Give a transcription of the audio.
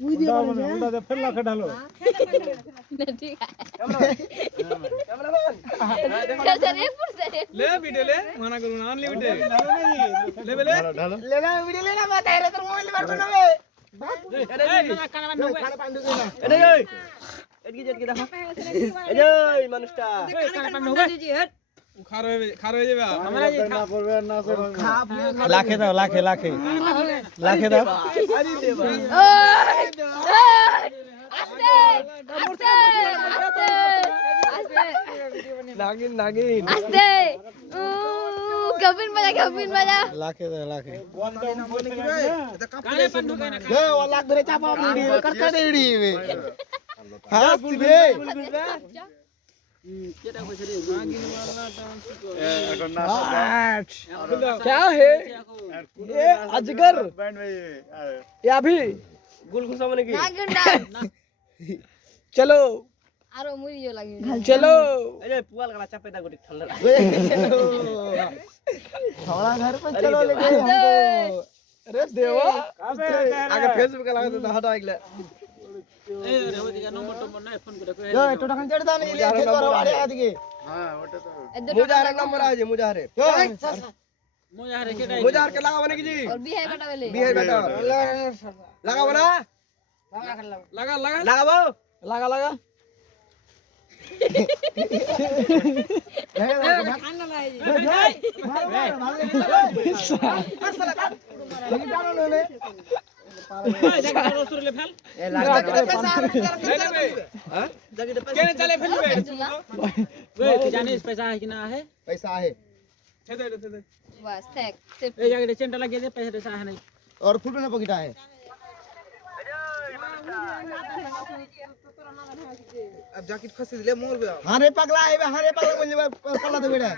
उल्टा दे फिर लाके डालो ठीक है सर एक फुट से ले वीडियो ले मना करू ना अनलिमिटेड ले ले डालो लेना वीडियो लेना मत है तो मोबाइल पर सुनो बे ना खाना नो खाना पांडु देना এডে ওই এডকি দেখো এডে ওই মানুষটা खाना नो खारो হয়ে যাবে আমরা ना पड़वे ना से লাখে দাও লাখে লাখে লাখে দাও আস্তে আস্তে আস্তে নাগিন নাগিন আস্তে কবিন বাজা লাখে দাও লাখে काने पंडू काने দে ও লাখ ধরে চাপা ভিডিও করতে দেড়ি বে হ্যাঁ সিবে क्या है ये अजगर बैंड में या भी गुलगुसा बने की না গুন্ডা चलो আরো মুড়িও লাগে चलो अरे पुआल गला चापे दा गोटी ठंडा थोड़ा घर पे चलो लेके हमको अरे देवा आगे फेसबुक लगा दे हटा अगले ए रे हो दिया नंबर ना फोन करे यो एटो ढंग चढ़ दानी ले खेत पर वाले आदि हां ओटे तो मुजाहर नंबर आ जे मुजाहर मोया रे के मुजाहर के लगा बने की जी और बिहार बेटा वाले बिहार बेटा लगा बना लगा लगा लगाओ लगा लगा केने चले फिर वे जाने पैसा है कि ना है पैसा है छे दे बस थैंक सिर्फ ए जाके सेंटर लगे दे पैसा है नहीं और फुट में पकिटा है अब जैकेट फंस दिले मोर बे हां रे पगला है हां रे पगला बोल पगला तो बेटा